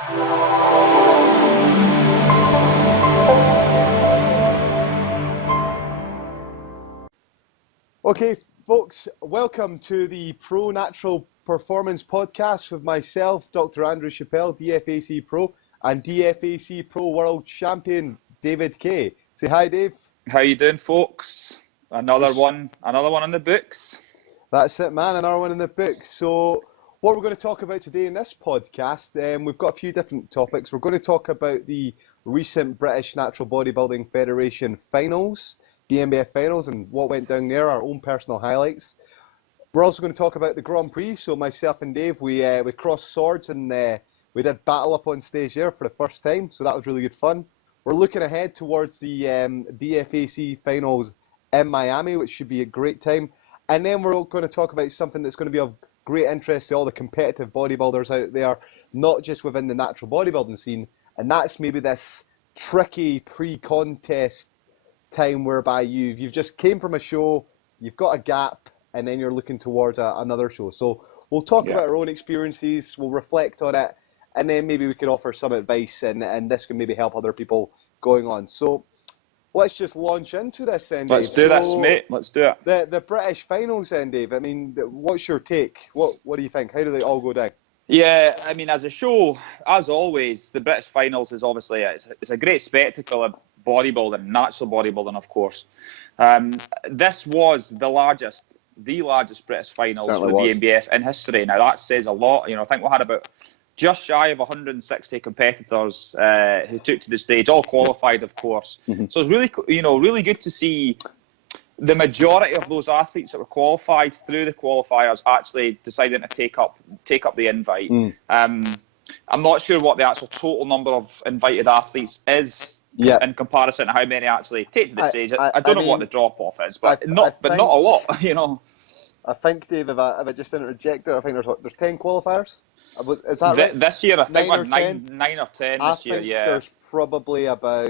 Okay, folks, welcome to the ProNatural Performance Podcast with myself, Dr. Andrew Chappell, DFAC Pro, and DFAC Pro World Champion, David Kay. Say hi, Dave. How you doing, folks? Another one in the books. That's it, man. Another one in the books. So what we're going to talk about today in this podcast, we've got a few different topics. We're going to talk about the recent British Natural Bodybuilding Federation finals, BNBF finals, and what went down there, our own personal highlights. We're also going to talk about the Grand Prix. So myself and Dave, we crossed swords and we did battle up on stage there for the first time. So that was really good fun. We're looking ahead towards the DFAC finals in Miami, which should be a great time. And then we're going to talk about something that's going to be of great interest to all the competitive bodybuilders out there, not just within the natural bodybuilding scene. And that's maybe this tricky pre-contest time whereby you've just came from a show, you've got a gap, and then you're looking towards another show. So we'll talk about our own experiences, we'll reflect on it, and then maybe we can offer some advice, and this can maybe help other people going on. So let's just launch into this then, Dave. Let's do this, mate. Let's do it. The British finals then, Dave. I mean, what's your take? What do you think? How do they all go down? Yeah, I mean, as a show, as always, the British finals is obviously it's a great spectacle of bodybuilding, natural bodybuilding, of course. This was the largest British finals for the BNBF in history. Now that says a lot. I think we had about just shy of 160 competitors who took to the stage, all qualified, of course. Mm-hmm. So it's really good to see the majority of those athletes that were qualified through the qualifiers actually deciding to take up the invite. I'm not sure what the actual total number of invited athletes is in comparison to how many actually take to the stage. I don't know what the drop off is, but not a lot. I think, Dave, if I just interject there, I think there's 10 qualifiers. Is that right? This year, I think we're 9 or 10 this year. Yeah, there's probably about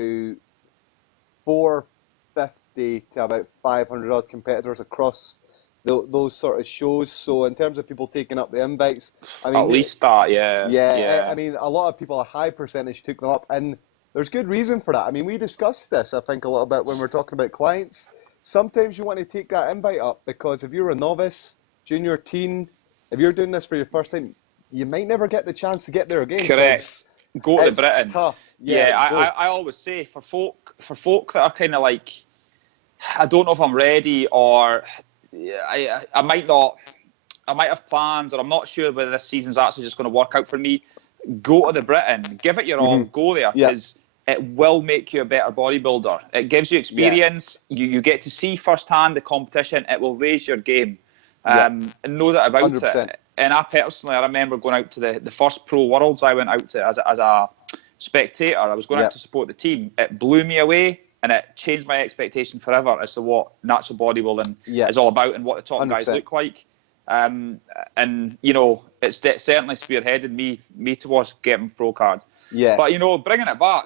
450 to about 500 odd competitors across those sort of shows. So in terms of people taking up the invites, I mean, at least that, yeah. I mean, a lot of people, a high percentage, took them up, and there's good reason for that. I mean, we discussed this, I think, a little bit when we're talking about clients. Sometimes you want to take that invite up because if you're a novice, junior, teen, if you're doing this for your first time, you might never get the chance to get there again. Correct. Go to Britain. Tough. I always say for folk that are kind of like, I don't know if I'm ready, or I might have plans, or I'm not sure whether this season's actually just going to work out for me. Go to the Britain, give it your all, go there, because it will make you a better bodybuilder. It gives you experience. You get to see firsthand the competition. It will raise your game. And know that about 100%. It. And I remember going out to the first Pro Worlds I went out to as a spectator. I was going out to support the team. It blew me away, and it changed my expectation forever as to what natural bodybuilding is all about and what the top 100%. Guys look like. And it's certainly spearheaded me towards getting pro card. Yeah. But bringing it back,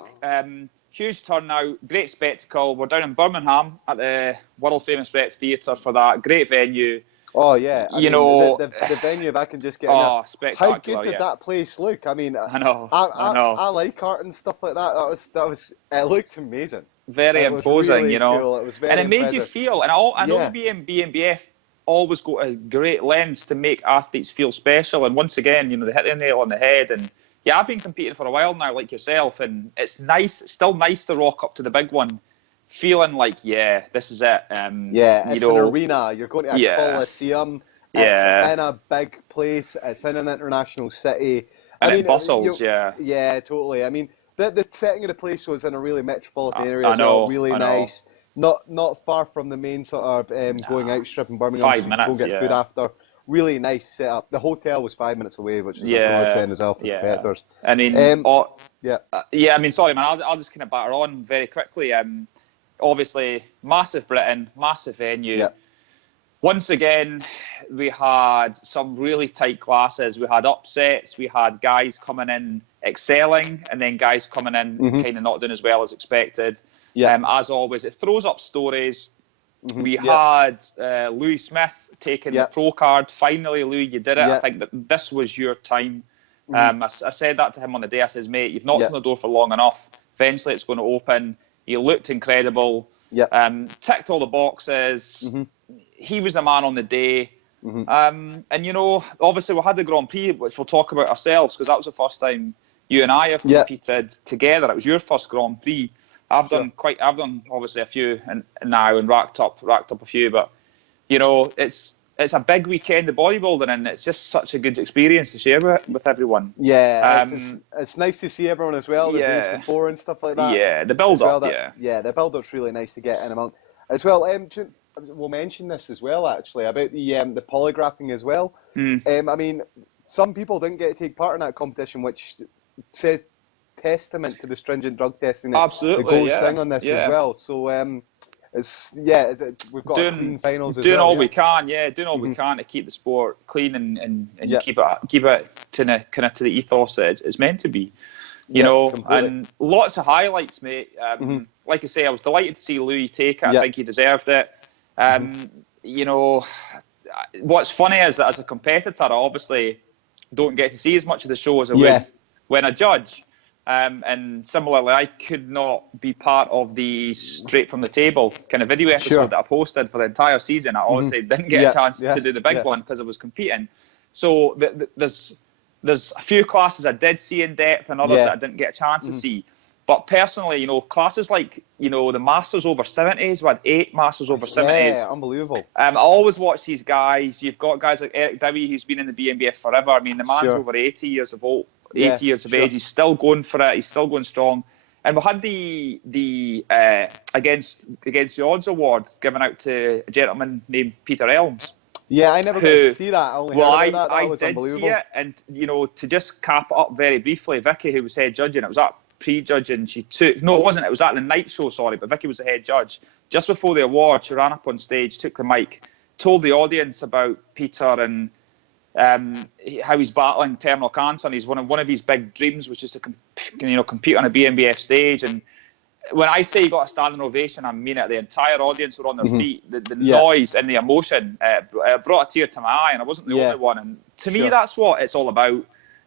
huge turnout, great spectacle. We're down in Birmingham at the world famous Rep Theatre for that. Great venue. Oh yeah, I mean, the venue, if I can just get in there. Spectacular. How good did that place look? I mean, I know. I like art and stuff like that. That was. It looked amazing. Very imposing, really cool. It was very and it impressive. Made you feel. And I know BNBF always go to great lengths to make athletes feel special. And once again, they hit the nail on the head. And I've been competing for a while now, like yourself, and it's nice. It's still nice to rock up to the big one, feeling like, this is it. It's an arena. You're going to a coliseum. It's in a big place. It's in an international city. And it bustles, Yeah, totally. I mean, the setting of the place was in a really metropolitan area as well. Really nice. Not far from the main sort of going out strip in Birmingham. 5 minutes, go get food after. Really nice setup. The hotel was 5 minutes away, which is a godsend as well for competitors. I mean, I mean, sorry, man. I'll just kind of batter on very quickly. Obviously, massive Britain, massive venue. Yeah. Once again, we had some really tight classes. We had upsets. We had guys coming in excelling, and then guys coming in kind of not doing as well as expected. Yeah. As always, it throws up stories. We had Louis Smith taking the pro card. Finally, Louis, you did it. I think that this was your time. I said that to him on the day. I says, mate, you've knocked on the door for long enough. Eventually it's going to open. He looked incredible. Ticked all the boxes. He was a man on the day. And, you know, obviously we had the Grand Prix, which we'll talk about ourselves, because that was the first time you and I have competed together. It was your first Grand Prix. I've done obviously a few now and racked up a few, but, you know, it's a big weekend of bodybuilding, and it's just such a good experience to share with everyone. Yeah, it's nice to see everyone as well, the days before and stuff like that. Yeah, the build-up, the build-up's really nice to get in among. As well, we'll mention this as well, actually, about the polygraphing as well. I mean, some people didn't get to take part in that competition, which says testament to the stringent drug testing that goes down on this as well. So, we've got clean finals as well. Doing all we can to keep the sport clean and keep it to the ethos that it's meant to be. You know, completely. And lots of highlights, mate. Like I say, I was delighted to see Louis take it. I think he deserved it. You know, what's funny is that as a competitor, I obviously don't get to see as much of the show as I would when I judge. And similarly, I could not be part of the straight from the table kind of video episode that I've hosted for the entire season. I obviously didn't get a chance to do the big one because I was competing. So there's a few classes I did see in depth and others that I didn't get a chance to see. But personally, you know, classes like, you know, the Masters over 70s, we had 8 Masters over 70s. Yeah, unbelievable. I always watch these guys. You've got guys like Eric Dowie, who's been in the BNBF forever. I mean, the man's over 80 years of age. He's still going for it. He's still going strong. And we had the against the odds awards given out to a gentleman named Peter Elms. Yeah, I never got to see that. I only heard about that. That was did unbelievable. See it, and you know, to just cap it up very briefly, Vicky, who was head judging, it was at pre-judging. It wasn't. It was at the night show. Sorry, but Vicky was the head judge. Just before the award, she ran up on stage, took the mic, told the audience about Peter and how he's battling terminal cancer. And he's one of his big dreams was just to compete on a BNBF stage. And when I say he got a standing ovation, I mean it. The entire audience were on their feet. The noise and the emotion brought a tear to my eye, and I wasn't the only one. And to me, that's what it's all about.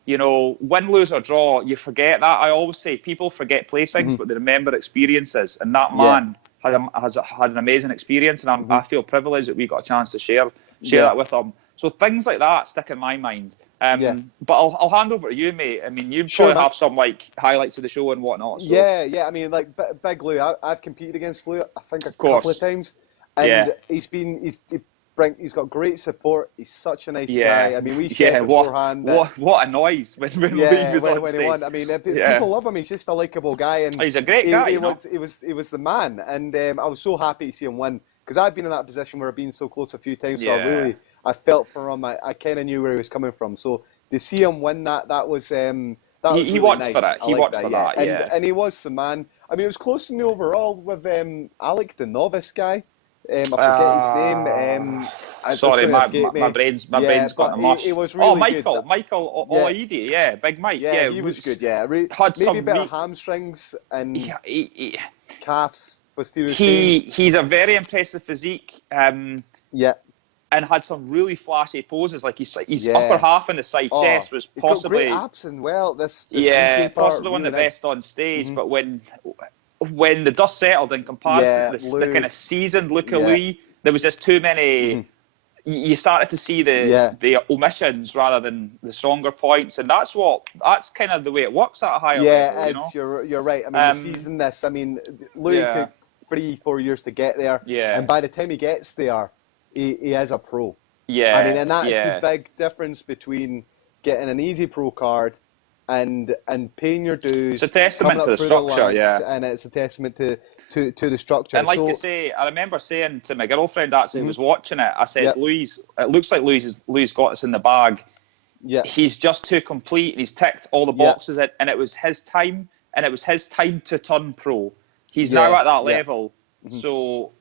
You know, win, lose or draw, you forget that. I always say people forget placings, but they remember experiences. And that man had an amazing experience, and I feel privileged that we got a chance to share that with him. So things like that stick in my mind. But I'll hand over to you, mate. I mean, you probably have some like highlights of the show and whatnot. So. Yeah. I mean, like Big Lou, I've competed against Lou, I think, a couple of times, and he's got great support. He's such a nice guy. I mean, we shared beforehand. What a noise when Louis was on stage. He won. I mean, people love him. He's just a likable guy, and he's a great guy. He was the man, and I was so happy to see him win because I've been in that position where I've been so close a few times. So I felt for him. I kind of knew where he was coming from. So to see him win that was really he worked nice. for that. He worked for that. And he was the man. I mean, it was close to me overall with Alec, the novice guy. I forget his name. Sorry, my brain's got a mush. He was really good. Michael Olaide, Big Mike. Yeah, he was good. Yeah, had maybe better hamstrings and calves, posterior. He's a very impressive physique. And had some really flashy poses, like his upper half and the side chest was possibly great abs and possibly one of the best on stage. But when the dust settled in comparison to the kind of seasoned look of Louis, there was just too many. You started to see the omissions rather than the stronger points, and that's kind of the way it works at a higher level. You're right. I mean, the seasonedness. I mean, Louis took 3-4 years to get there, and by the time he gets there, he is a pro. I mean, and that's the big difference between getting an easy pro card and paying your dues. It's a testament to the structure, and it's a testament to the structure. And like I say, I remember saying to my girlfriend actually who was watching it, I said, Louis, it looks like Louis got this in the bag. Yeah. He's just too complete, and he's ticked all the boxes, and it was his time, and it was his time to turn pro. He's now at that level, so.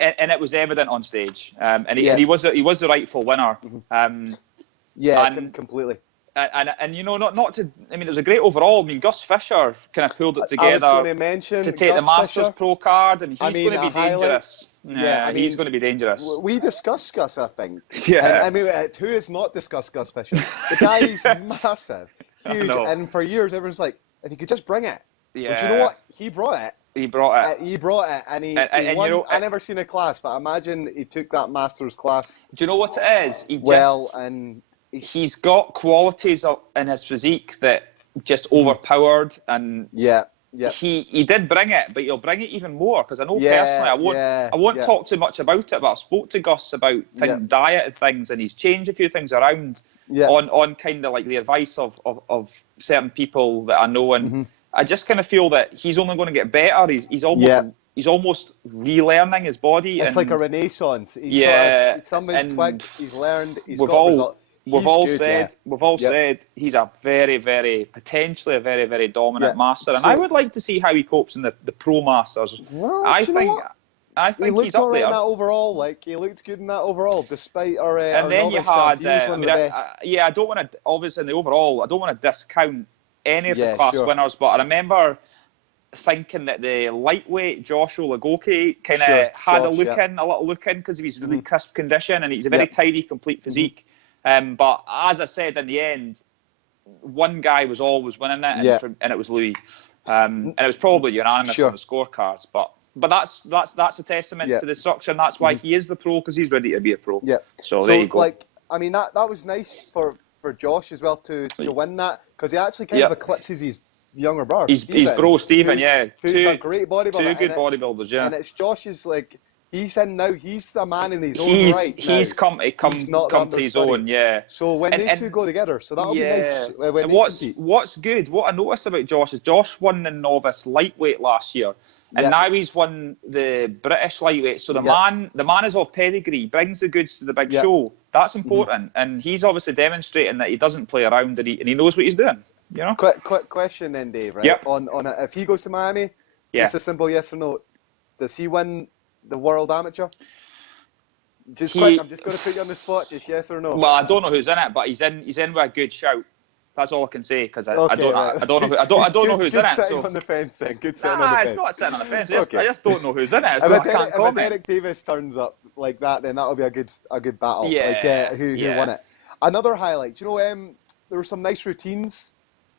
And it was evident on stage, and he was the rightful winner. Completely. And you know, not to. I mean, it was a great overall. I mean, Gus Fisher kind of pulled it together to take the Masters Pro card, and he's going to be dangerous. He's going to be dangerous. We discussed Gus, I think. Yeah. I mean, who has not discussed Gus Fisher? The guy is massive. huge. And for years, everyone's like, if he could just bring it. Yeah. But you know what? He brought it. He brought it. He brought it, and he won. You know, I never seen a class, but imagine he took that Masters class. Do you know what it is? He's got qualities in his physique that just overpowered, and he did bring it, but he'll bring it even more, because I know personally, I won't talk too much about it, but I've spoke to Gus about diet and things, and he's changed a few things around on kind of like the advice of certain people that I know, and I just kind of feel that he's only going to get better. He's almost relearning his body. It's like a renaissance. Somebody's twigged. He's learned. We've all said he's a potentially a very, very dominant master, and I would like to see how he copes in the Pro Masters. Well, I think he looked all right in that overall. Like, he looked good in that overall, despite our. And then you had, I don't want to, obviously in the overall, I don't want to discount any of the class winners, but I remember thinking that the lightweight Joshua Lagoki kind of had a little look in because of his really crisp condition, and he's a very tidy, complete physique. But as I said, in the end, one guy was always winning it, and it was Louis, and it was probably unanimous on the scorecards. But that's a testament to the structure, and that's why he is the pro, because he's ready to be a pro. Yeah. So there you go. Like, I mean, that was nice for Josh as well to win that, because he actually kind of eclipses his younger brother. His bro Stephen, who's a great bodybuilder. Two good bodybuilders, and it's Josh's, like, he's in now. He's the man in his own right. He's come to his own, So when they two go together, so that'll be nice. And what's good, what I noticed about Josh is Josh won the novice lightweight last year, and now he's won the British lightweight. So the man is all pedigree, brings the goods to the big show. That's important, and he's obviously demonstrating that he doesn't play around, and he knows what he's doing. You know. Quick question then, Dave. Right? Yep. On if he goes to Miami, just a simple yes or no. Does he win the World Amateur? Just quick, I'm just going to put you on the spot. Just yes or no. Well, I don't know who's in it, but he's in with a good shout. That's all I can say, because I don't know who's in it. Good sitting on the fence, then. Good sitting on the fence. It's not sitting on the fence. I just don't know who's in it. So if Derek Davis turns up like that, then that'll be a good battle. Yeah. Like, who won it? Another highlight. Do you know, there were some nice routines.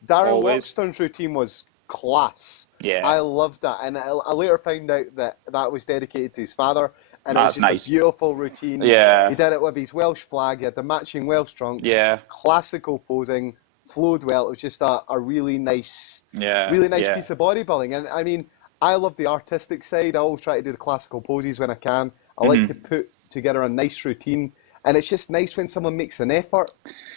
Darren Loxton's routine was class. Yeah. I loved that, and I later found out that was dedicated to his father, and it was just nice. A beautiful routine. Yeah. He did it with his Welsh flag. He had the matching Welsh trunks. Yeah. Classical posing. Flowed well. It was just a really nice piece of bodybuilding. And I mean, I love the artistic side. I always try to do the classical poses when I can. I like to put together a nice routine, and it's just nice when someone makes an effort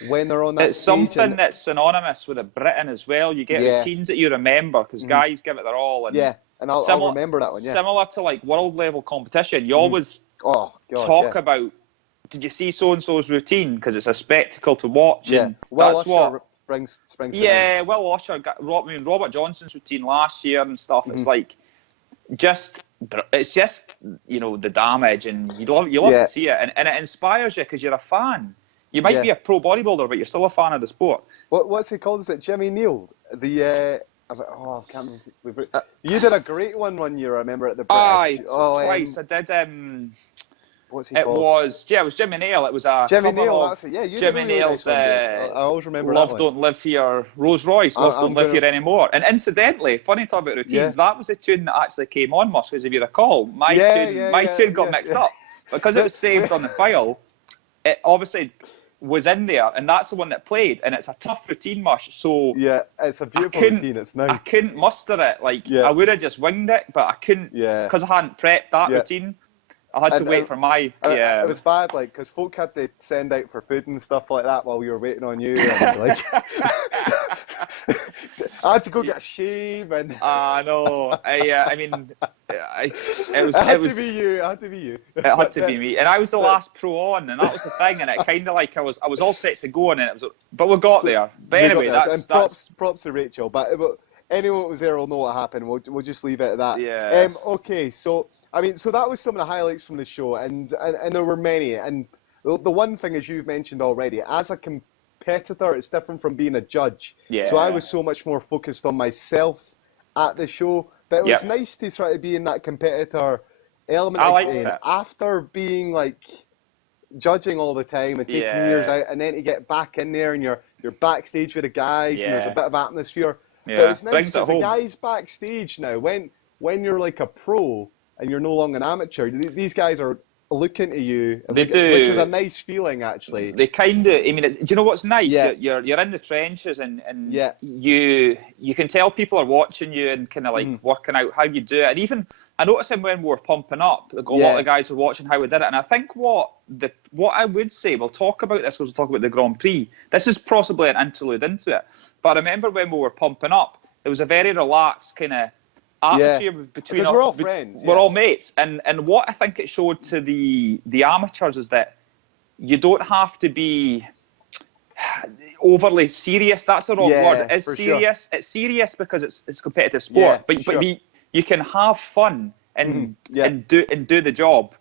when they're on that It's stage. something that's synonymous with a Britain as well. You get routines that you remember, because guys give it their all. And and I'll remember that one. Yeah. Similar to like world level competition, you always talk about. Did you see so and so's routine? Because it's a spectacle to watch. Yeah. And well, that's what. Springs Will Usher, Robert Johnson's routine last year and stuff. It's like, it's just the damage, and you love to see it, and it inspires you because you're a fan. You might be a pro bodybuilder, but you're still a fan of the sport. What's he called? Is it Jimmy Neal? I can't remember. You did a great one year. I remember at the British. Twice. I did. What's he called? It was Jimmy Neal. It was a Jimmy Neal. That's it. Yeah, you Jimmy really Neal's. I always remember Love that one. Don't Live Here. Rolls Royce. Love Don't Live Here Anymore. And incidentally, funny talk about routines. That was the tune that actually came on, Musk, because if you recall, my tune got mixed up because it was saved on the file. It obviously was in there, and that's the one that played. And it's a tough routine, Mush. So it's a beautiful routine. It's nice. I couldn't muster it. I would have just winged it, but I couldn't because I hadn't prepped that routine. I had to wait for my. It was bad, because folk had to send out for food and stuff like that while we were waiting on you. And, I had to go get a shave and. No, I mean, it had to be you. It had to be me, and I was the last pro on, and that was the thing. And it kind of I was all set to go, and it was. But we got there. But anyway, that's props to Rachel. But anyone who was there will know what happened. We'll just leave it at that. Yeah. Okay, so. I mean, so that was some of the highlights from the show, and there were many. And the one thing, as you've mentioned already, as a competitor, it's different from being a judge. Yeah. So I was so much more focused on myself at the show. But it was nice to try to be in that competitor element. I liked it. After being judging all the time and taking years out, and then to get back in there and you're you're backstage with the guys, and there's a bit of atmosphere. Yeah, but it's nice brings it because the home. guys backstage now, when you're like a pro and you're no longer an amateur, these guys are looking to you, They do. which is a nice feeling, actually. They kind of, I mean, do you know what's nice? Yeah. You're in the trenches, and Yeah. you can tell people are watching you and kind of like working out how you do it. And even I noticed when we were pumping up, a lot of the guys were watching how we did it. And I think what I would say, we'll talk about this because we'll talk about the Grand Prix. This is possibly an interlude into it. But I remember when we were pumping up, it was a very relaxed kind of atmosphere between us. Because we're all friends. We're all mates. And what I think it showed to the amateurs is that you don't have to be overly serious. That's the wrong word. It's serious. Sure. It's serious because it's competitive sport. But you can have fun and do the job.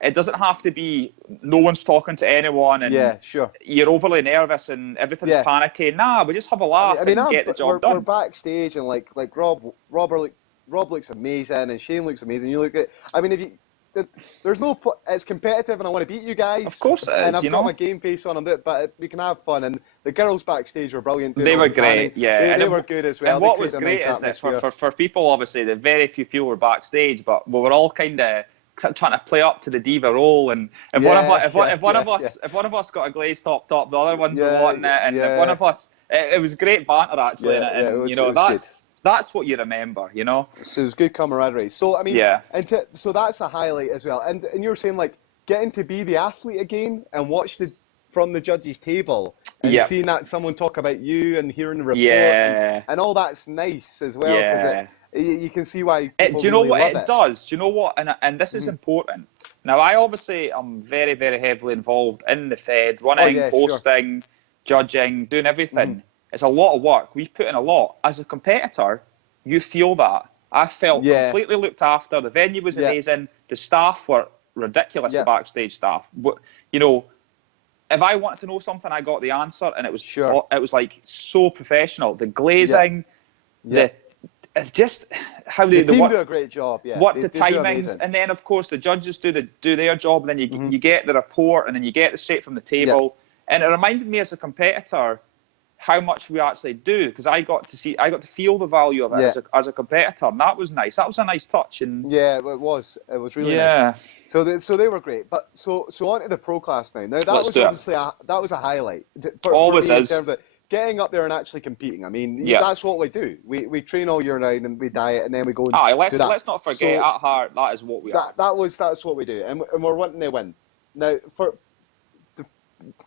It doesn't have to be no one's talking to anyone and you're overly nervous and everything's panicky. Nah, we just have a laugh and get the job done. We're backstage and like Rob looks amazing and Shane looks amazing. You look at, I mean, there's no, it's competitive and I want to beat you guys. Of course it is. And I've got my game face on it, but we can have fun. And the girls backstage were brilliant. They were great, They were good as well. And what was great is that for people, obviously, the very few people were backstage, but we were all kind of trying to play up to the diva role. And if one of us got a glazed top, the other ones were wanting it. And if one of us, it was great banter actually. That's what you remember, you know. So it was good camaraderie. So I mean, so that's a highlight as well. And you were saying like getting to be the athlete again and watch from the judges' table and seeing that someone talk about you and hearing the report and all that's nice as well because you can see why. Do you know what it does? Do you know what? And this is important. Now I obviously am very, very heavily involved in the Fed, running, hosting, judging, doing everything. It's a lot of work. We've put in a lot. As a competitor, you feel that. I felt completely looked after. The venue was amazing. The staff were ridiculous, the backstage staff. But, you know, if I wanted to know something, I got the answer, and it was like so professional. The glazing, just how the team do a great job. What the timings, and then of course the judges do their job, and then you get the report, and then you get the straight from the table. And it reminded me as a competitor how much we actually do, because I got to feel the value of it as a competitor, and that was nice. That was a nice touch. And it was really nice. So they were great. But so on to the pro class now. Now that was obviously that was a highlight. Always for me, is. In terms of getting up there and actually competing. I mean, that's what we do. We train all year round and we diet and then we go and do that. Let's not forget, at heart, that is what we are. That's what we do, and we're wanting to win. Now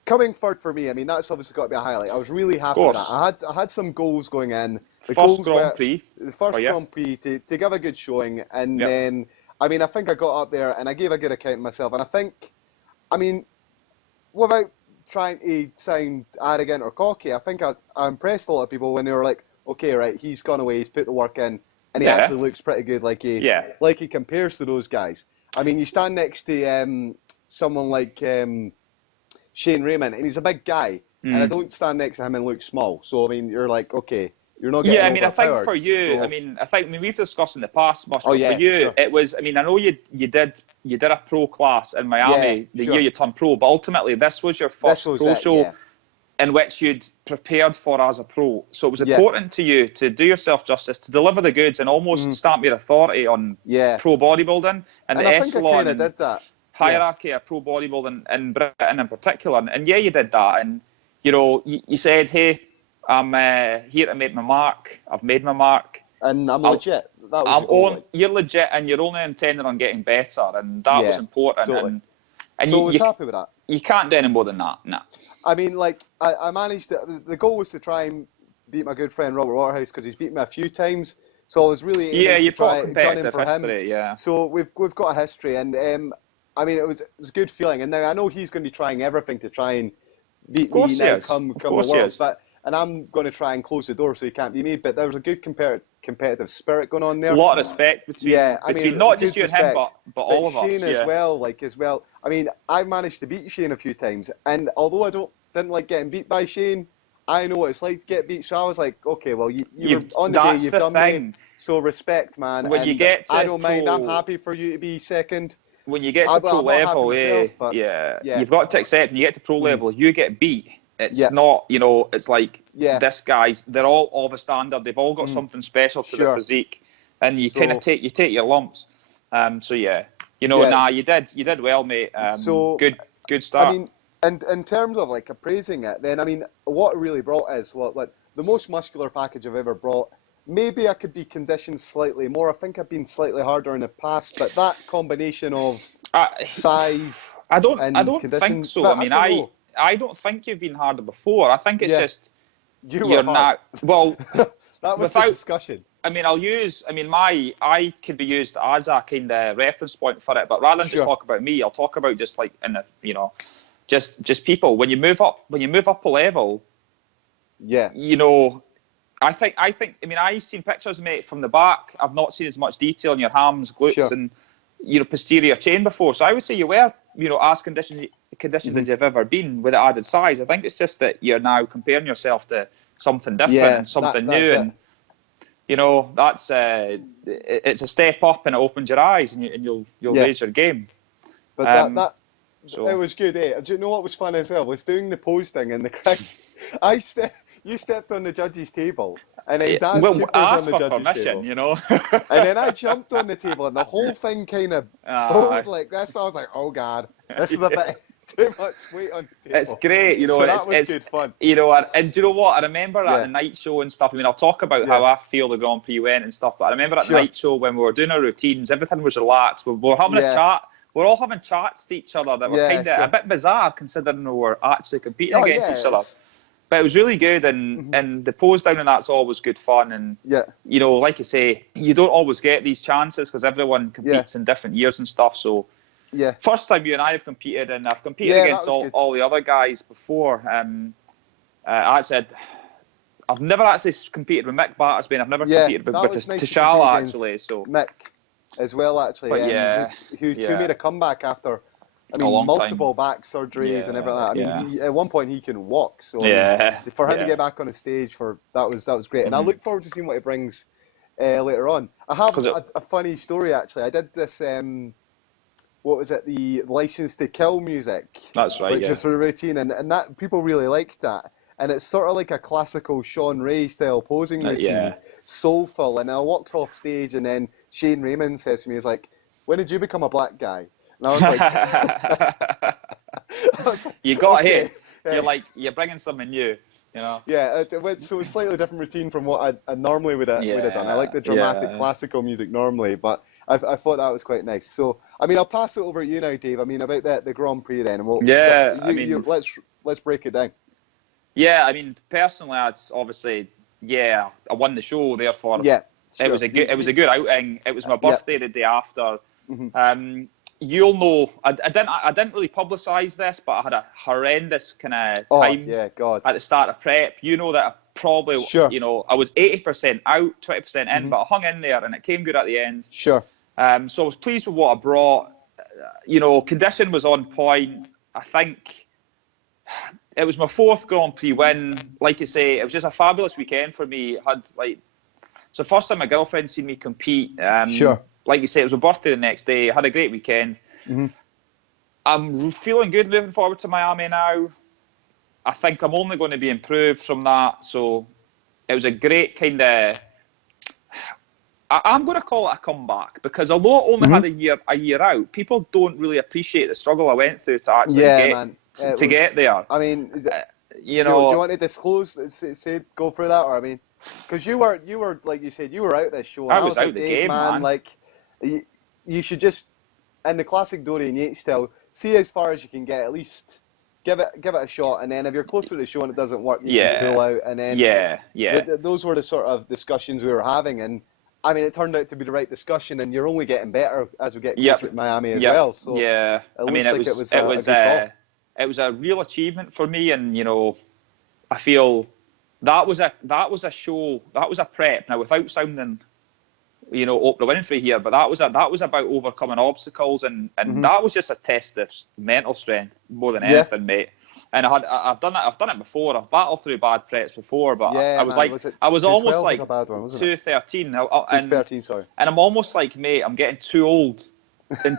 coming third for me, I mean, that's obviously got to be a highlight. I was really happy with that. I had some goals going in. The first Grand Prix. The first Grand Prix to give a good showing. And then, I mean, I think I got up there and I gave a good account of myself. And I think, I mean, without trying to sound arrogant or cocky, I think I impressed a lot of people when they were like, okay, right, he's gone away, he's put the work in, and he actually looks pretty good, like he compares to those guys. I mean, you stand next to someone like Shane Raymond, and he's a big guy, and I don't stand next to him and look small. So I mean, you're like, okay, you're not getting I mean, I think for you, we've discussed in the past, Mush, for you, it was. I mean, I know you did a pro class in Miami the year you turned pro, but ultimately this was your first pro show in which you'd prepared for as a pro. So it was important to you to do yourself justice, to deliver the goods, and almost stamp your authority on pro bodybuilding and the echelon. I kind of did that. Hierarchy of pro bodybuilding in Britain in particular, and you did that, and you know you said, hey, I'm here to make my mark. I've made my mark, and I'm legit. You're legit, and you're only intending on getting better, and that was important. Totally. And so I was happy with that. You can't do any more than that. Nah. I mean, like I managed to. The goal was to try and beat my good friend Robert Waterhouse because he's beaten me a few times. So I was really you've got competitive history. So we've got a history, and I mean, it was a good feeling, and now I know he's going to be trying everything to try and beat me now, come the Worlds, and I'm going to try and close the door so he can't beat me. But there was a good competitive spirit going on there. A lot of respect between not just you and him, but all of us. Shane as well. I mean, I've managed to beat Shane a few times, and although I didn't like getting beat by Shane, I know what it's like to get beat. So I was like, okay, well, you're on the day, you've done me, so respect, man. When you get to I don't mind. I'm happy for you to be second. When you get to pro level, you've got to accept when you get to pro level, you get beat. It's not, it's like Yeah. they're all of a standard. They've all got something special to their physique, and you kind of take your lumps. So yeah, Yeah. you did well, mate. So good start. I mean, and in terms of like appraising it, then I mean, what it really brought is what the most muscular package I've ever brought. Maybe I could be conditioned slightly more. I think I've been slightly harder in the past, but that combination of size, I don't condition, think so. I mean, I don't think you've been harder before. I think it's just you're not. Well, that was the discussion. I mean, I could be used as a kind of reference point for it, but rather than just talk about me, I'll talk about just like just people. When you move up a level, I think. I mean, I've seen pictures, mate, from the back. I've not seen as much detail in your hams, glutes, and posterior chain before. So I would say you were, as conditioned as you've ever been with the added size. I think it's just that you're now comparing yourself to something different and something new, and that's it's a step up, and it opens your eyes, and you'll raise your game. But it was good, eh? Do you know what was fun as well? I was doing the posting in the crowd. You stepped on the judges' table, and then Daz on the judges' table. And then I jumped on the table, and the whole thing kind of bowed like this. I was like, oh God, this is a bit too much weight on the table. It's great, So that was good fun. And do you know what? I remember at the night show and stuff. I mean, I'll talk about how I feel the Grand Prix went and stuff, but I remember at the night show when we were doing our routines, everything was relaxed. We were having a chat. We're all having chats to each other that were kind of a bit bizarre considering we were actually competing against each other. But it was really good, and the pose down and that's always good fun. And like you say, you don't always get these chances because everyone competes in different years and stuff. So first time you and I have competed, and I've competed against all the other guys before. I've never actually competed with Mick Battersby, and I've never competed with Chappell actually. So Mick as well, actually. But who made a comeback after. I mean, multiple back surgeries and everything like that. I mean, at one point he couldn't walk. So for him to get back on a stage that was great. And I look forward to seeing what he brings later on. I have a funny story actually. I did this. What was it? The License to Kill music. That's right. Which was for a routine, and that people really liked that. And it's sort of like a classical Sean Ray style posing routine, soulful. And I walked off stage, and then Shane Raymond says to me, he's like, "When did you become a black guy?" And I was like, you got hit. You're bringing something new, Yeah, so it's slightly different routine from what I normally would have done. I like the dramatic classical music normally, but I thought that was quite nice. So, I mean, I'll pass it over to you now, Dave. I mean, about the Grand Prix then. And let's break it down. Yeah, I mean, personally, I won the show. Therefore, it was a good outing. It was my birthday the day after. You'll know, I didn't really publicise this, but I had a horrendous kind of time at the start of prep. You know that I probably, I was 80% out, 20% in, but I hung in there and it came good at the end. Sure. So I was pleased with what I brought. Condition was on point. I think it was my 4th Grand Prix win. Like you say, it was just a fabulous weekend for me. It's the first time my girlfriend seen me compete. Like you say, it was my birthday the next day. I had a great weekend. I'm feeling good moving forward to Miami now. I think I'm only going to be improved from that. So it was a great kind of... I'm going to call it a comeback because although I only had a year out, people don't really appreciate the struggle I went through to actually get there. I mean, do you want to disclose, go through that? Or I mean, because you were like you said, you were out this show. And I was out the game, man. Like, you should just, in the classic Dorian Yates style, see as far as you can get. At least give it a shot, and then if you're closer to the show and it doesn't work, you can pull out. And then those were the sort of discussions we were having, and I mean, it turned out to be the right discussion, and you're only getting better as we get closer to Miami as well. So it was a real achievement for me, and I feel that was a show, that was a prep. Now, without sounding Oprah Winfrey here, but that was about overcoming obstacles, and that was just a test of mental strength more than anything, mate. And I've done it before. I've battled through bad preps before, but I was almost like 213. 213, sorry. And I'm almost like, mate, I'm getting too old and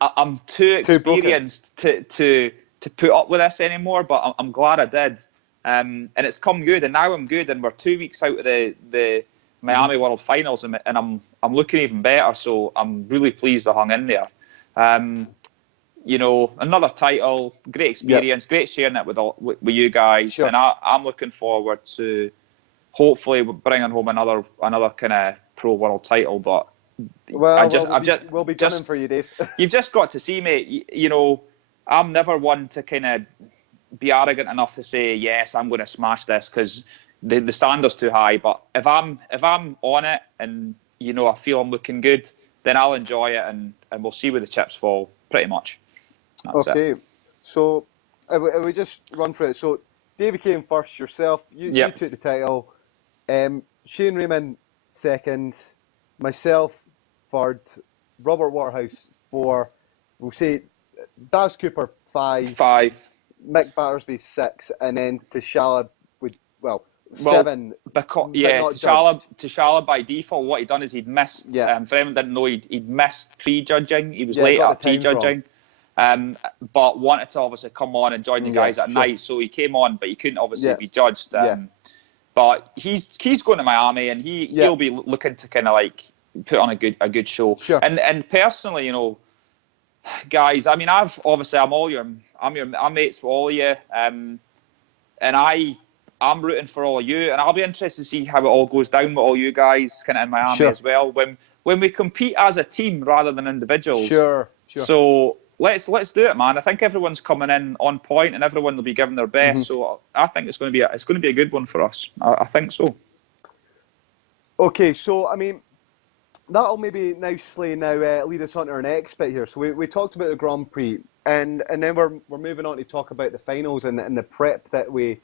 I'm too experienced to put up with this anymore, but I'm glad I did. And it's come good, and now I'm good, and we're 2 weeks out of the Miami World Finals, and I'm looking even better. So I'm really pleased I hung in there. Another title, great experience, great sharing it with you guys, and I'm looking forward to hopefully bringing home another kind of pro world title. But we'll be gunning for you, Dave. You've just got to see, mate. I'm never one to kind of be arrogant enough to say yes, I'm going to smash this, because the standard's too high. But if I'm on it and I feel I'm looking good, then I'll enjoy it, and we'll see where the chips fall. Pretty much. That's okay. it. So if we just run through it. So David came first. Yourself, you took the title. Shane Raymond second. Myself third. Robert Waterhouse 4. We'll say Daz Cooper 5. Mick Battersby 6, and then Tishala would 7. Tishala by default, what he'd done is he'd missed. For anyone who didn't know, he'd missed prejudging. He was late at prejudging, but wanted to obviously come on and join the guys at night. So he came on, but he couldn't obviously be judged. But he's going to Miami, and he'll be looking to kind of like put on a good show. Sure. And personally, guys, I mean, I'm mates with all of you, and I'm rooting for all of you, and I'll be interested to see how it all goes down with all you guys kind of in Miami as well, when we compete as a team rather than individuals. Sure. So let's do it, man. I think everyone's coming in on point, and everyone will be giving their best. So I think it's going to be a good one for us. I think so. Okay, so I mean, that'll maybe nicely lead us on to our next bit here. So we talked about the Grand Prix, and then we're moving on to talk about the finals and the prep that we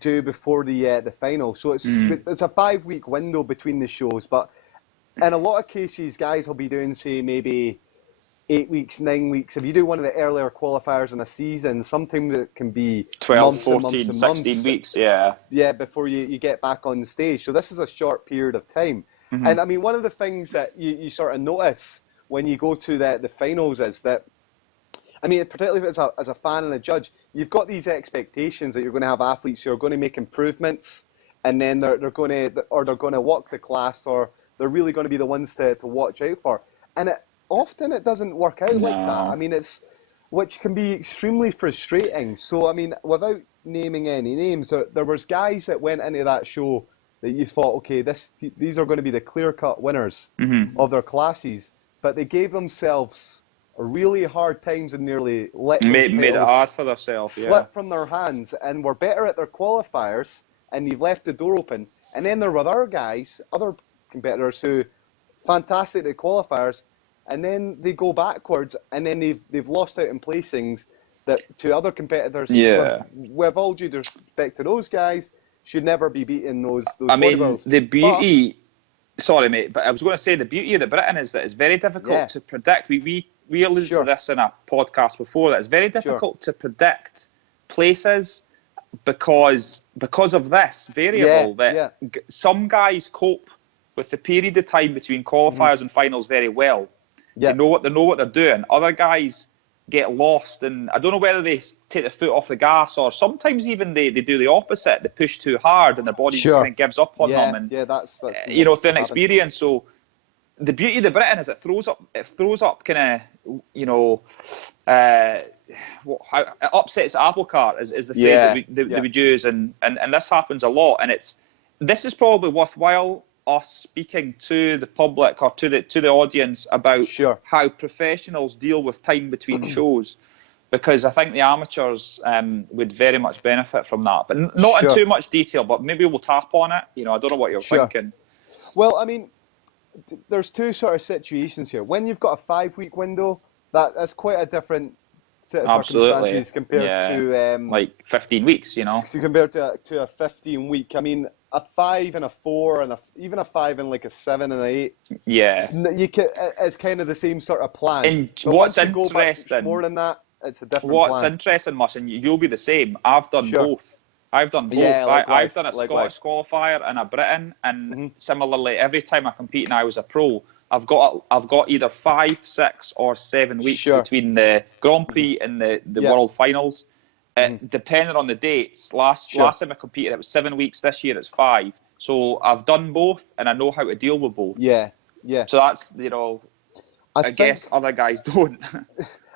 do before the final. So it's a 5-week window between the shows, but in a lot of cases, guys will be doing, say, maybe 8 weeks, 9 weeks. If you do one of the earlier qualifiers in a season, sometimes it can be 12, months 14, and months and 16 months, weeks, yeah, before you get back on stage. So this is a short period of time. And I mean, one of the things that you sort of notice when you go to the finals is that, I mean, particularly as a fan and a judge, you've got these expectations that you're going to have athletes who are going to make improvements, and then they're going to walk the class, or they're really going to be the ones to watch out for. And often it doesn't work out like that. I mean, which can be extremely frustrating. So, I mean, without naming any names, there was guys that went into that show that you thought, okay, these are going to be the clear-cut winners of their classes, but they gave themselves really hard times and nearly made it hard for themselves. Slip from their hands, and were better at their qualifiers, and you've left the door open. And then there were other competitors who fantastic at qualifiers, and then they go backwards, and then they've lost out in placings that to other competitors. With all due respect to those guys, should never be beating those bodybuilders. The beauty... Sorry, mate, but I was going to say the beauty of the Britain is that it's very difficult to predict. We alluded to this in a podcast before, that it's very difficult to predict places because of this variable some guys cope with the period of time between qualifiers and finals very well. They know what they're doing. Other guys get lost, and I don't know whether they take their foot off the gas, or sometimes even they do the opposite. They push too hard, and their body just kind of gives up on them. And that's through an experience. So the beauty of the Britain is it throws up kind of it upsets the apple cart is the phrase that we use, and this happens a lot. And this is probably worthwhile us speaking to the public or to the audience about how professionals deal with time between shows, because I think the amateurs would very much benefit from that, but not in too much detail, but maybe we'll tap on it. I don't know what you're thinking. Well, I mean, there's two sort of situations here. When you've got a 5-week window, that's quite a different set of circumstances compared to like 15 weeks, compared to a 15-week. I mean, a 5 and a 4 and even a 5 and like a 7 and a 8. Yeah, it's kind of the same sort of plan. And what's interesting, more than that, it's a different plan. What's interesting, Mush, and you'll be the same. I've done both. I've done both. I've done a Scottish qualifier and a Britain, and similarly, every time I compete and I was a pro, I've got either 5, 6, or 7 weeks between the Grand Prix and the World Finals. Depending on the dates. Last time I competed, it was 7 weeks. This year, it's 5. So I've done both, and I know how to deal with both. Yeah. So that's, I guess other guys don't.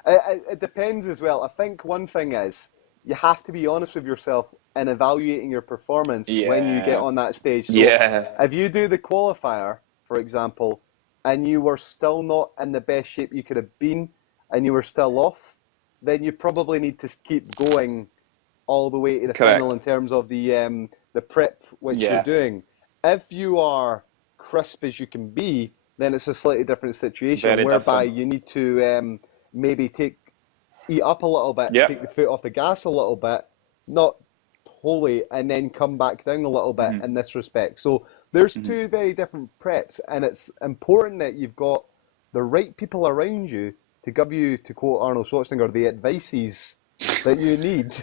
It depends as well. I think one thing is you have to be honest with yourself in evaluating your performance when you get on that stage. So if you do the qualifier, for example, and you were still not in the best shape you could have been, and you were still off, then you probably need to keep going all the way to the final in terms of the prep which you're doing. If you are crisp as you can be, then it's a slightly different situation whereby you need to maybe eat up a little bit, take the foot off the gas a little bit, not wholly, and then come back down a little bit in this respect. So there's two very different preps, and it's important that you've got the right people around you to give you, to quote Arnold Schwarzenegger, the advices that you need.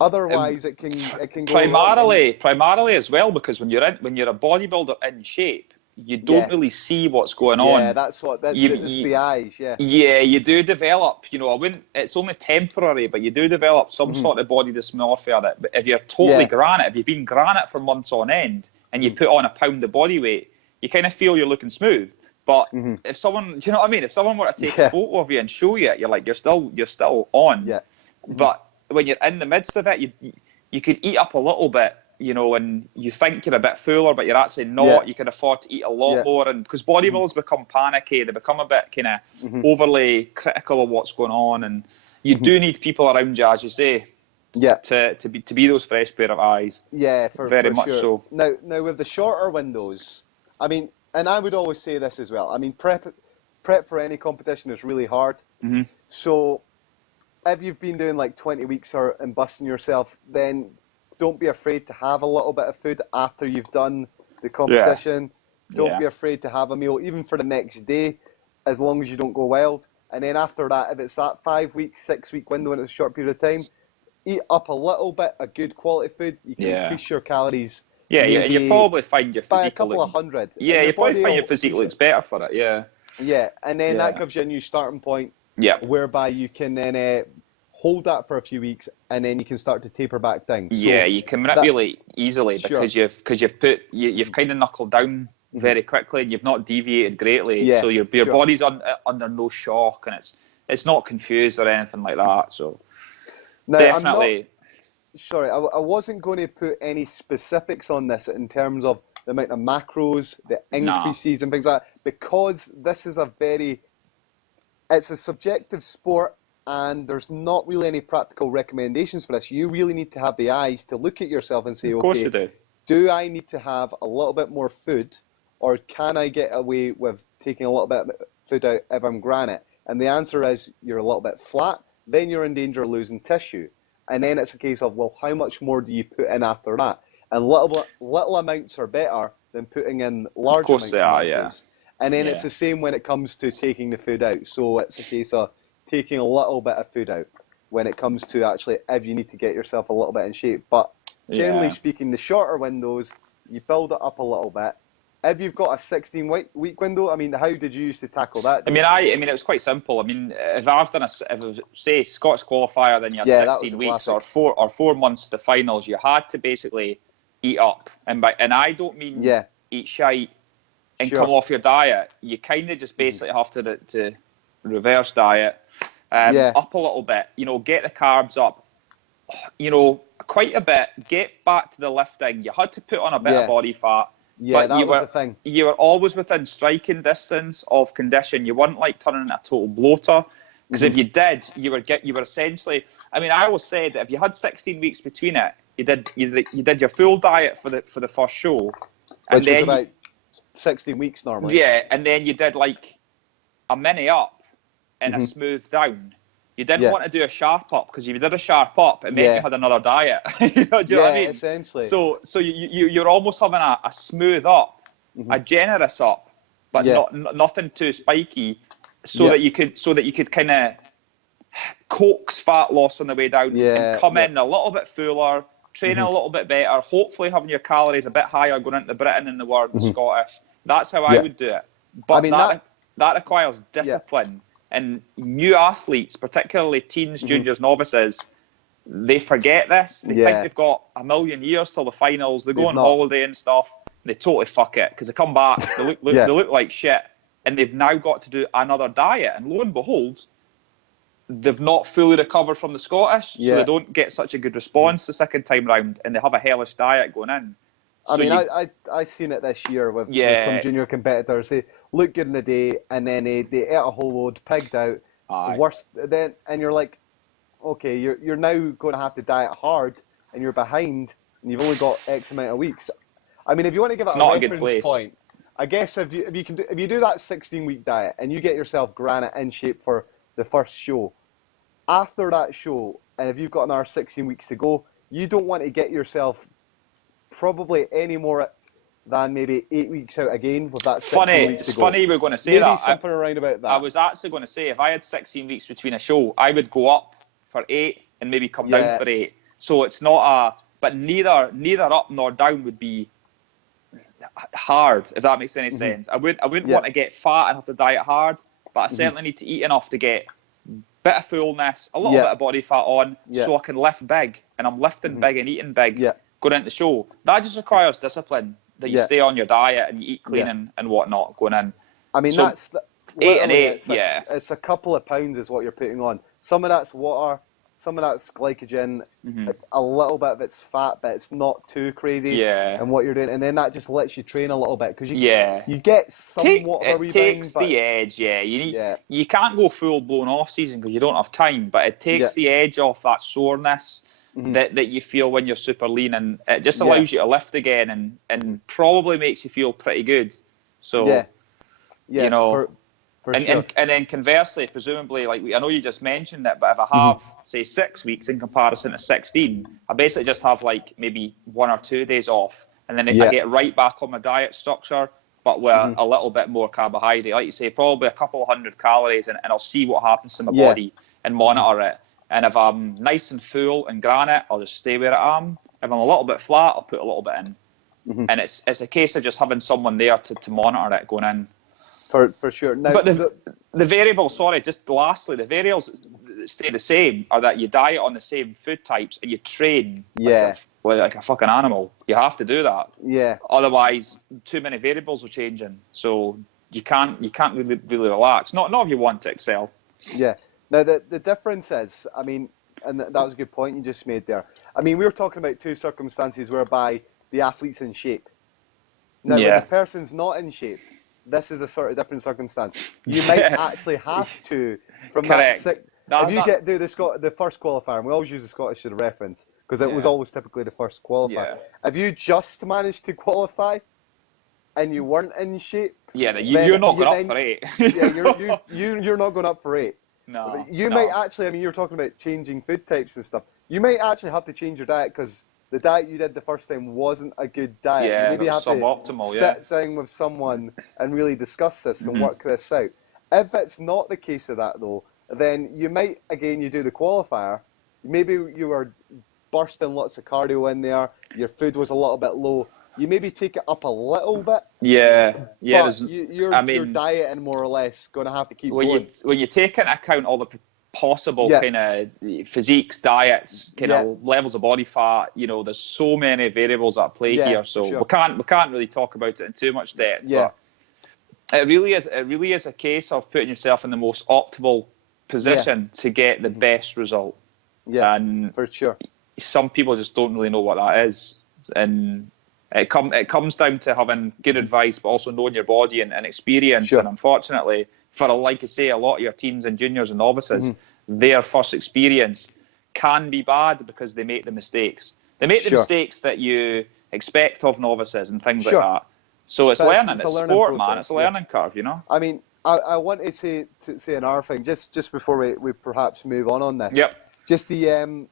Otherwise, it can go primarily as well, because when you're a bodybuilder in shape, you don't really see what's going on. Yeah, that's it's the eyes. Yeah, you do develop. It's only temporary, but you do develop some sort of body dysmorphia. That if you're totally granite, if you've been granite for months on end, and you put on a pound of body weight, you kind of feel you're looking smooth. But if someone, do you know what I mean? If someone were to take a photo of you and show you it, you're like, you're still on. Yeah. But when you're in the midst of it, you could eat up a little bit, and you think you're a bit fuller, but you're actually not. You can afford to eat a lot more, and because bodybuilders become panicky, they become a bit kind of overly critical of what's going on, and you do need people around you, as you say, to be those fresh pair of eyes. Yeah, very much sure. so. Now with the shorter windows, I mean, and I would always say this as well. I mean, prep for any competition is really hard. So if you've been doing like 20 weeks and busting yourself, then don't be afraid to have a little bit of food after you've done the competition. Don't be afraid to have a meal, even for the next day, as long as you don't go wild. And then after that, if it's that 5 week, 6 week window and it's a short period of time, eat up a little bit of good quality food. You can increase your calories. You probably find your physique by a couple of hundred. Yeah, you probably find your physique looks better for it. Yeah, and then that gives you a new starting point. Whereby you can then hold that for a few weeks, and then you can start to taper back down. So you can manipulate easily because you've kind of knuckled down very quickly, and you've not deviated greatly. So your body's under no shock, and it's not confused or anything like that. So now, definitely. I wasn't going to put any specifics on this in terms of the amount of macros, the increases and things like that, because this is it's a subjective sport, and there's not really any practical recommendations for this. You really need to have the eyes to look at yourself and say, of course you do I need to have a little bit more food, or can I get away with taking a little bit of food out if I'm granite? And the answer is you're a little bit flat, then you're in danger of losing tissue. And then it's a case of, well, how much more do you put in after that? And little amounts are better than putting in large amounts. Of course they are, And then it's the same when it comes to taking the food out. So it's a case of taking a little bit of food out when it comes to actually if you need to get yourself a little bit in shape. But generally speaking, the shorter windows, you build it up a little bit. If you've got a 16-week window, I mean, how did you used to tackle that? I mean, it was quite simple. I mean, if I've done say Scots qualifier, then you had 16 weeks or 4 months to finals. You had to basically eat up, and I don't mean eat shite and come off your diet. You kind of just basically have to reverse diet, up a little bit. Get the carbs up. Quite a bit. Get back to the lifting. You had to put on a bit of body fat. Yeah, that was the thing. You were always within striking distance of condition. You weren't like turning into a total bloater, because if you did, you were essentially. I mean, I always said that if you had 16 weeks between it, you did your full diet for the first show, which was about 16 weeks normally. Yeah, and then you did like a mini up and a smooth down. You didn't want to do a sharp up, because if you did a sharp up, it meant you had another diet. Do you know what I mean? Essentially. So you're almost having a smooth up, a generous up, but nothing too spiky, so that you could kind of coax fat loss on the way down and come in a little bit fuller, training a little bit better, hopefully having your calories a bit higher going into Britain and the world and Scottish. That's how I would do it. But I mean, that requires discipline. And new athletes, particularly teens, juniors, novices, they forget this. They think they've got a million years till the finals. They go on holiday and stuff. And they totally fuck it because they come back, they look like shit, and they've now got to do another diet. And lo and behold, they've not fully recovered from the Scottish, so they don't get such a good response the second time round, and they have a hellish diet going in. So I mean, I seen it this year with some junior competitors. They look good in the day, and then they ate a whole load, pigged out. Worse then, and you're like, okay, you're now going to have to diet hard, and you're behind, and you've only got X amount of weeks. I mean, if you want to give it a reference point, I guess if you do that 16-week diet and you get yourself granite in shape for the first show, after that show, and if you've got another 16 weeks to go, you don't want to get yourself probably any more than maybe 8 weeks out again with that 16 weeks to go. Funny we're going to say maybe that. Something around about that. I was actually going to say, if I had 16 weeks between a show, I would go up for 8 and maybe come down for 8. So it's not but neither up nor down would be hard, if that makes any sense. I wouldn't want to get fat and have to diet hard, but I certainly need to eat enough to get a bit of fullness, a little bit of body fat on, so I can lift big. And I'm lifting big and eating big going into the show. That just requires discipline, that you stay on your diet and you eat clean and whatnot going in. I mean, so that's 8 and 8, it's a couple of pounds is what you're putting on. Some of that's water, some of that's glycogen, a little bit of it's fat, but it's not too crazy in what you're doing. And then that just lets you train a little bit because you get somewhat of a rebound. It takes the edge, You can't go full-blown off-season because you don't have time, but it takes the edge off that soreness that you feel when you're super lean, and it just allows you to lift again and probably makes you feel pretty good. So, you know... And then conversely, presumably, like I know you just mentioned it, but if I have, say, 6 weeks in comparison to 16, I basically just have like maybe 1 or 2 days off. And then I get right back on my diet structure, but with a little bit more carbohydrate. Like you say, probably a couple of 100 calories, and I'll see what happens to my body and monitor it. And if I'm nice and full and granite, I'll just stay where I am. If I'm a little bit flat, I'll put a little bit in. And it's a case of just having someone there to monitor it going in. For sure. Now, but the variables, just lastly, the variables that stay the same are that you diet on the same food types and you train like a fucking animal. You have to do that. Yeah. Otherwise, too many variables are changing. So you can't really relax. Not if you want to excel. Yeah. Now, the difference is, I mean, and that was a good point you just made there. I mean, we were talking about two circumstances whereby the athlete's in shape. Now, when the person's not in shape, this is a sort of different circumstance. You might actually have to, from Correct. If you do the first qualifier, and we always use the Scottish as a reference, because it was always typically the first qualifier. Yeah. If you just managed to qualify and you weren't in shape, you're not going up for 8. you're not going up for 8. No. You might actually, I mean, you were talking about changing food types and stuff. You might actually have to change your diet because the diet you did the first time wasn't a good diet. Yeah, you maybe have suboptimal, to sit down with someone and really discuss this and work this out. If it's not the case of that, though, then you might, again, you do the qualifier. Maybe you were bursting lots of cardio in there. Your food was a little bit low. You maybe take it up a little bit. Yeah. But your diet and more or less going to have to keep going. When you take into account all the possible kind of physiques, diets, kind of levels of body fat, there's so many variables at play here. So we can't really talk about it in too much depth. Yeah. But it really is a case of putting yourself in the most optimal position to get the best result. Yeah, and for sure. Some people just don't really know what that is, and it comes down to having good advice, but also knowing your body and experience. Sure. And unfortunately, for like I say, a lot of your teens and juniors and novices, their first experience can be bad because they make the mistakes. They make the mistakes that you expect of novices and things like that. So it's learning. It's sport, man. It's a learning curve, I mean, I want to say another thing just before we perhaps move on this. Yep. Just the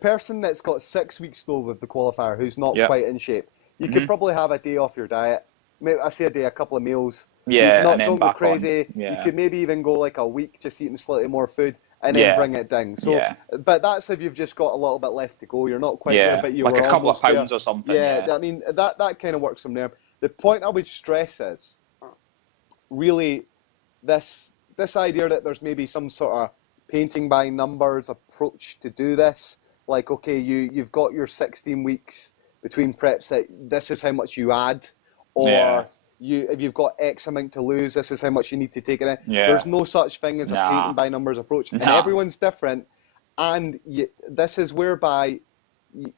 person that's got 6 weeks though with the qualifier who's not quite in shape, you could probably have a day off your diet. Maybe I say a day, a couple of meals. Yeah, and then don't go crazy. Yeah. You could maybe even go like a week just eating slightly more food and then bring it down. So, but that's if you've just got a little bit left to go. You're not quite there, but you like were a couple of pounds there. or something. I mean that kind of works from there. The point I would stress is really this idea that there's maybe some sort of painting by numbers approach to do this. Like, okay, you've got your 16 weeks between preps, that this is how much you add, or if you've got X amount to lose, this is how much you need to take it in. Yeah. There's no such thing as a painting by numbers approach, and everyone's different. And this is whereby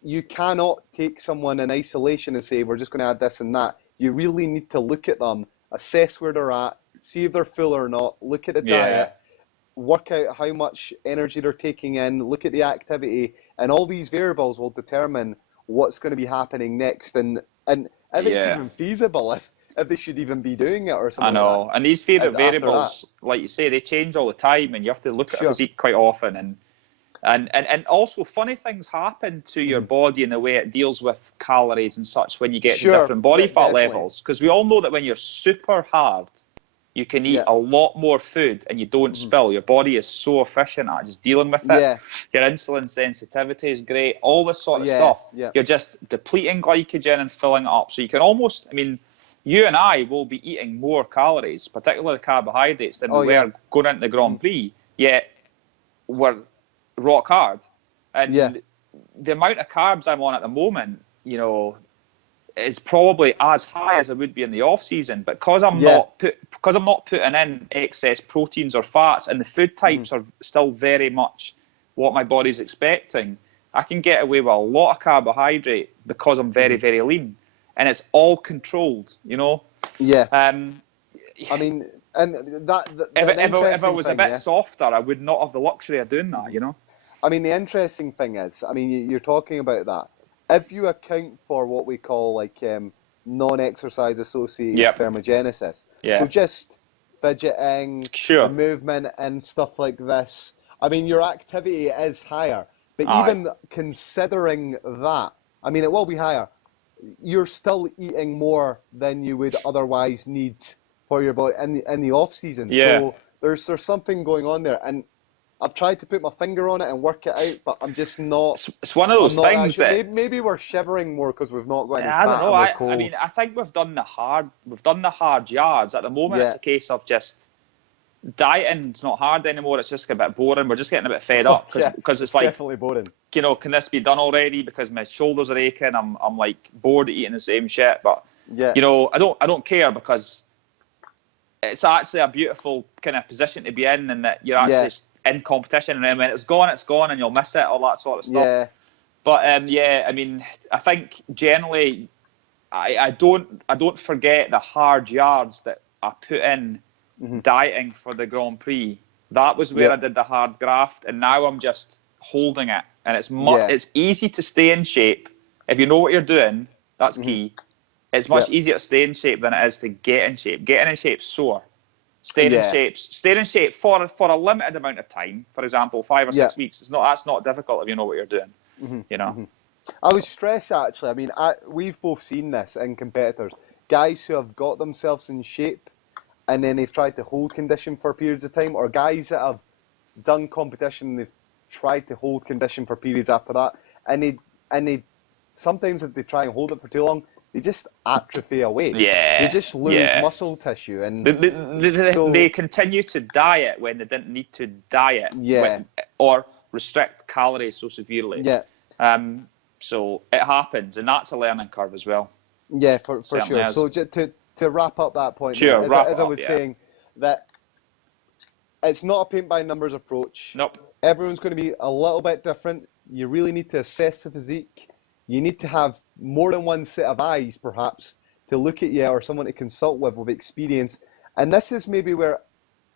you cannot take someone in isolation and say, we're just going to add this and that. You really need to look at them, assess where they're at, see if they're full or not, look at the diet, work out how much energy they're taking in, look at the activity, and all these variables will determine what's going to be happening next, and if it's even feasible, if they should even be doing it or something. I know, like that. And these variables, like you say, they change all the time, and you have to look at physique quite often, and also funny things happen to your body in the way it deals with calories and such when you get to different body fat levels, because we all know that when you're super hard, you can eat a lot more food and you don't spill. Your body is so efficient at just dealing with it. Your insulin sensitivity is great. All this sort of stuff. You're just depleting glycogen and filling it up. So you can almost, I mean, you and I will be eating more calories, particularly carbohydrates, than we were going into the Grand Prix, yet we're rock hard. And the amount of carbs I'm on at the moment, you know, is probably as high as it would be in the off season, but because I'm not putting in excess proteins or fats, and the food types are still very much what my body's expecting, I can get away with a lot of carbohydrate because I'm very, very lean, and it's all controlled, you know. I mean, and if I was a bit softer, I would not have the luxury of doing that, you know. I mean, the interesting thing is, I mean, you're talking about that. If you account for what we call like non-exercise associated thermogenesis, so just fidgeting, movement and stuff like this, I mean, your activity is higher. But even considering that, I mean, it will be higher. You're still eating more than you would otherwise need for your body in the off season. So there's something going on there, and I've tried to put my finger on it and work it out, but I'm just not. It's one of those things that maybe we're shivering more because we've not got any I don't know. fat. I mean, I think we've done the hard yards. At the moment, it's a case of just dieting's not hard anymore. It's just a bit boring. We're just getting a bit fed up because it's like definitely boring. You know, can this be done already? Because my shoulders are aching. I'm like bored of eating the same shit. But you know, I don't care, because it's actually a beautiful kind of position to be in, and that you're actually in competition, and then when it's gone, and you'll miss it, all that sort of stuff. But I mean, I think generally, I don't forget the hard yards that I put in dieting for the Grand Prix. That was where I did the hard graft, and now I'm just holding it, and it's easy to stay in shape if you know what you're doing. That's key. It's much easier to stay in shape than it is to get in shape. Getting in shape's sore. Staying in shape for a limited amount of time, for example, 5 or 6 weeks, that's not difficult if you know what you're doing. You know. I was stressed, actually. I mean, we've both seen this in competitors. Guys who have got themselves in shape and then they've tried to hold condition for periods of time, or guys that have done competition and they've tried to hold condition for periods after that, and they sometimes if they try and hold it for too long, they just atrophy away. They just lose muscle tissue, and they continue to diet when they didn't need to diet, or restrict calories so severely. So it happens, and that's a learning curve as well. Yeah, for sure. Is. So to wrap up that point, as I was saying, that it's not a paint by numbers approach. Nope. Everyone's going to be a little bit different. You really need to assess the physique. You need to have more than one set of eyes, perhaps, to look at you, or someone to consult with experience. And this is maybe where,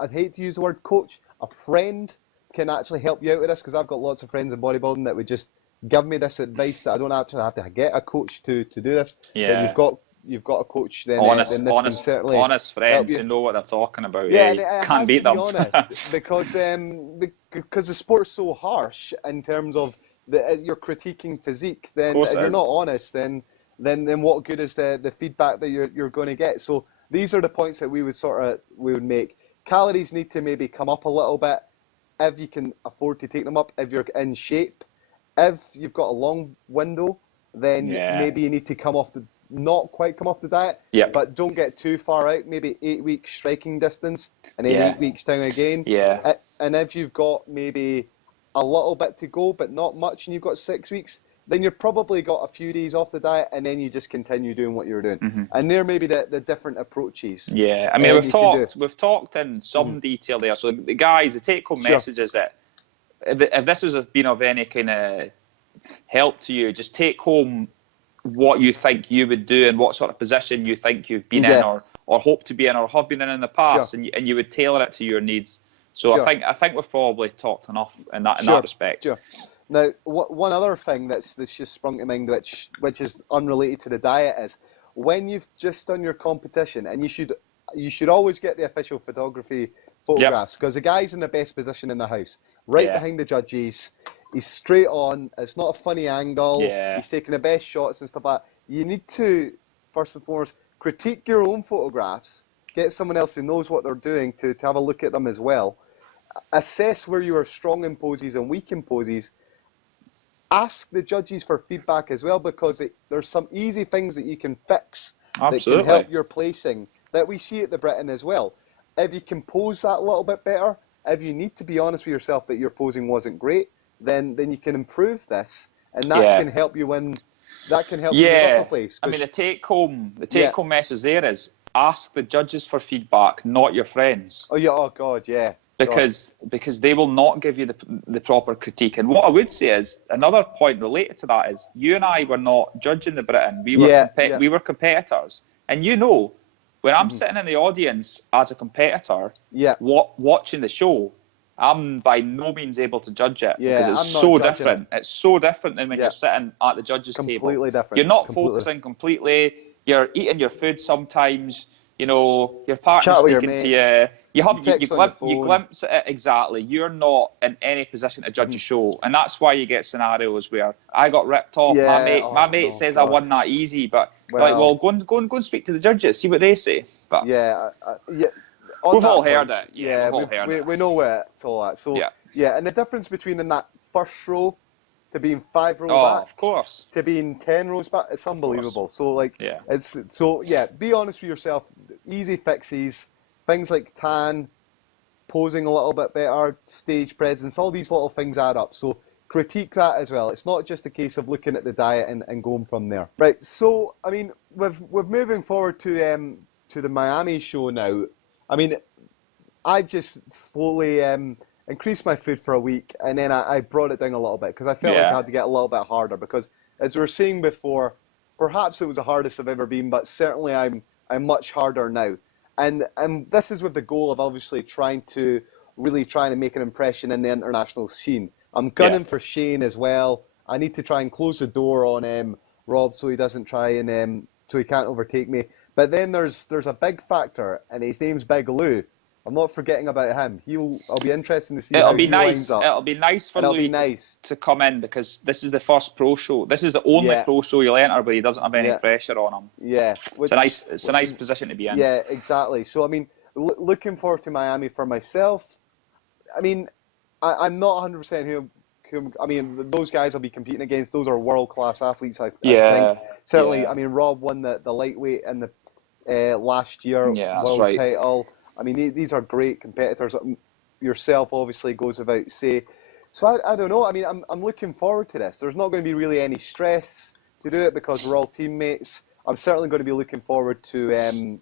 I'd hate to use the word coach, a friend can actually help you out with this, because I've got lots of friends in bodybuilding that would just give me this advice that I don't actually have to get a coach to do this. Yeah. But you've got a coach, then this can certainly honest friends who know what they're talking about. Yeah, you can't beat them. Honest, because the sport's so harsh in terms of you're critiquing physique. Then if you're not honest, then what good is the feedback that you're going to get? So these are the points that we would make. Calories need to maybe come up a little bit if you can afford to take them up, if you're in shape. If you've got a long window, then maybe you need to come off not quite come off the diet, but don't get too far out, maybe 8 weeks striking distance, and then 8 weeks down again. Yeah. And if you've got maybe a little bit to go, but not much, and you've got 6 weeks, then you've probably got a few days off the diet, and then you just continue doing what you're doing. Mm-hmm. And there may be the different approaches. Yeah, I mean, we've talked in some detail there. So the guys, the take-home message is that if this has been of any kind of help to you, just take home what you think you would do and what sort of position you think you've been in or hope to be in or have been in the past, and you would tailor it to your needs. So I think we've probably talked enough in that respect. Sure. Now, one other thing that's just sprung to mind, which is unrelated to the diet, is when you've just done your competition, and you should always get the official photography photographs, because the guy's in the best position in the house, behind the judges. He's straight on. It's not a funny angle. Yeah. He's taking the best shots and stuff like that. You need to, first and foremost, critique your own photographs. Get someone else who knows what they're doing to have a look at them as well. Assess where you are strong in poses and weak in poses. Ask the judges for feedback as well, because there's some easy things that you can fix that can help your placing that we see at the Britain as well. If you can pose that a little bit better, if you need to be honest with yourself that your posing wasn't great, then you can improve this, and that can help you win. That can help you in upper place. I mean, the take home message there is ask the judges for feedback, not your friends. Oh yeah, oh God, yeah. Because they will not give you the proper critique. And what I would say is, another point related to that is, you and I were not judging the Britain. We were competitors. And when I'm sitting in the audience as a competitor, watching the show, I'm by no means able to judge it, because it's so different. It's so different than when you're sitting at the judges' table. Completely different. You're not focusing completely. You're eating your food sometimes. Your partner's speaking to you. You glimpse at it, exactly. You're not in any position to judge a show, and that's why you get scenarios where I got ripped off. My mate says I won that easy, but go and speak to the judges, see what they say. But we've all heard it. We know where it's all at. So and the difference between in that first row to being 5 rows back, of course, to being 10 rows back, it's unbelievable. So be honest with yourself. Easy fixes. Things like tan, posing a little bit better, stage presence, all these little things add up. So critique that as well. It's not just a case of looking at the diet and going from there. Right, so, I mean, with moving forward to the Miami show now, I mean, I've just slowly increased my food for a week, and then I brought it down a little bit, because I felt like I had to get a little bit harder, because as we were saying before, perhaps it was the hardest I've ever been, but certainly I'm much harder now. And this is with the goal of obviously trying to make an impression in the international scene. I'm gunning for Shane as well. I need to try and close the door on Rob, so he doesn't try and so he can't overtake me. But then there's a big factor, and his name's Big Lou. I'm not forgetting about him. I'll be interested to see how he lines up. It'll be nice for Lou to come in, because this is the first pro show. This is the only pro show you'll enter where he doesn't have any pressure on him. Yeah. It's a nice position to be in. Yeah, exactly. So, I mean, looking forward to Miami for myself. I mean, I'm not 100% who I mean, those guys I'll be competing against, those are world-class athletes, I think. Certainly, I mean, Rob won the lightweight in the last year world title. I mean, these are great competitors. Yourself obviously goes without say. So I don't know. I mean, I'm looking forward to this. There's not going to be really any stress to do it, because we're all teammates. I'm certainly going to be looking forward to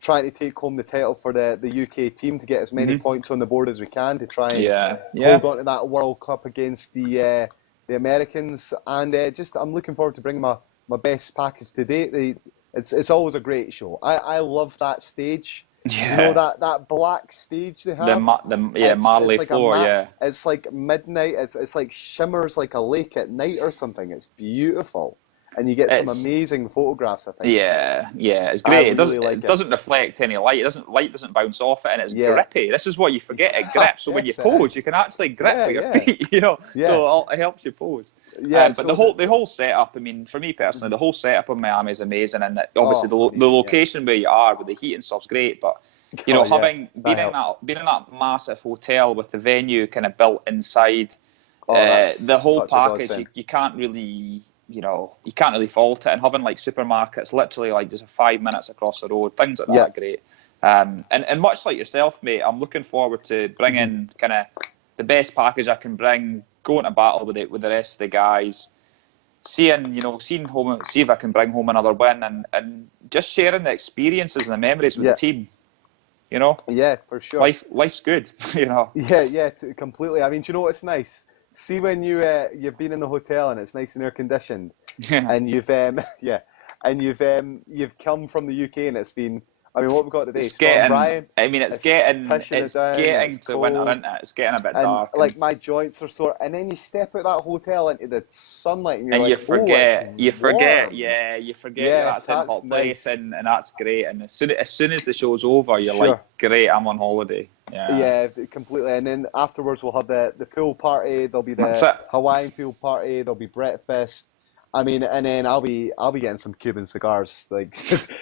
trying to take home the title for the UK team, to get as many points on the board as we can, to try and hold on to that World Cup against the Americans. And I'm looking forward to bringing my best package to date. It's always a great show. I love that stage. Yeah. Do you know that black stage they have? Marley like floor, It's like midnight. It's like shimmers like a lake at night or something. It's beautiful. And you get some amazing photographs, I think. Yeah, it's great. It doesn't reflect any light. Light doesn't bounce off it, and it's grippy. This is what you forget, it grips. So when you pose, you can actually grip with your feet, so it helps you pose. Yeah, but the whole setup, I mean, for me personally, the whole setup of Miami is amazing, and obviously the location where you are with the heat and stuff's great, but being in that massive hotel with the venue kind of built inside, the whole package, you can't really you know, you can't really fault it. And having like supermarkets, literally like just 5 minutes across the road, things like that are great. And much like yourself, mate, I'm looking forward to bringing kind of the best package I can bring, going to battle with the rest of the guys, seeing home, see if I can bring home another win, and just sharing the experiences and the memories with the team. You know? Yeah, for sure. Life's good, you know? Yeah, completely. I mean, do you know what's nice? See when you've been in the hotel and it's nice and air conditioned, and you've come from the UK and it's been. I mean, what we've got today? It's getting to winter, isn't it? It's getting a bit dark. Like my joints are sore, and then you step out that hotel into the sunlight, and you forget that's in a hot place, and that's great. And as soon as the show's over, you're like, great, I'm on holiday. Yeah, completely. And then afterwards, we'll have the pool party. There'll be the Hawaiian pool party. There'll be breakfast. I mean, and then I'll be getting some Cuban cigars, like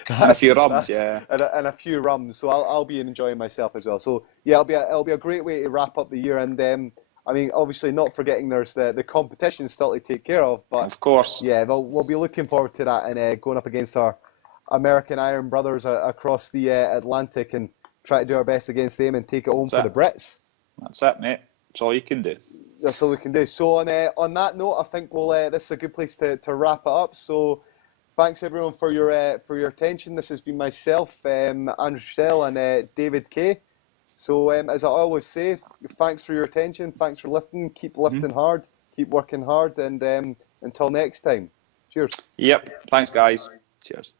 and a few rums, and a few rums. So I'll be enjoying myself as well. So yeah, it'll be a great way to wrap up the year. And I mean, obviously not forgetting there's the competition still to take care of. But of course, yeah, we'll be looking forward to that and going up against our American Iron brothers across the Atlantic and try to do our best against them and take it home for the Brits. That's it, mate. That's all you can do. That's all we can do. So on that note, I think this is a good place to wrap it up. So thanks everyone for your attention. This has been myself, Andrew Chappell, and David Kay. So as I always say, thanks for your attention. Thanks for lifting. Keep lifting hard. Keep working hard. And until next time, cheers. Yep. Thanks, guys. Cheers.